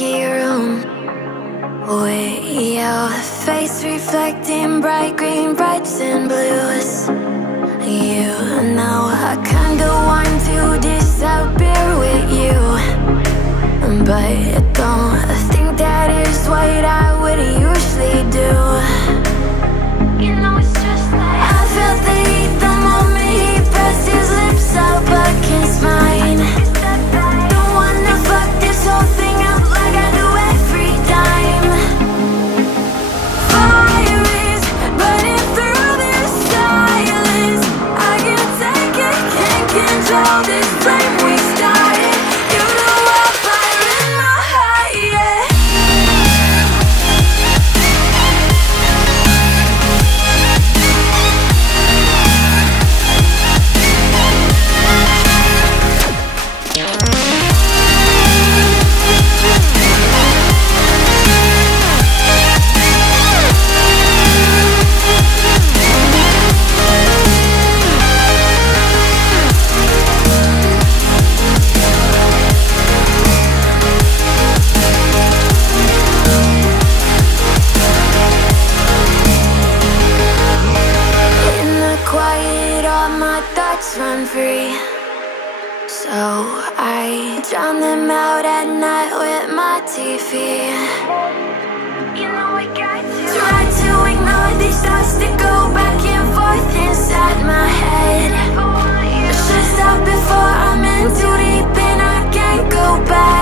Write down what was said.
escape room with your face reflecting bright green, brights and blues. You know I kinda want to disappear with you, but don't think that is what I would usually do. You know it's just like I felt the heat the moment he pressed his lips up against mine. Don't wanna fuck this whole thing up like I do every time. Fire is burning through this silence. I can't take it, can't control this flame we started. You know I'll fire in my heart, yeah. Run free, so I drown them out at night with my TV. You know I got to try to ignore these thoughts that go back and forth inside my head. I should stop before I'm in too deep and I can't go back.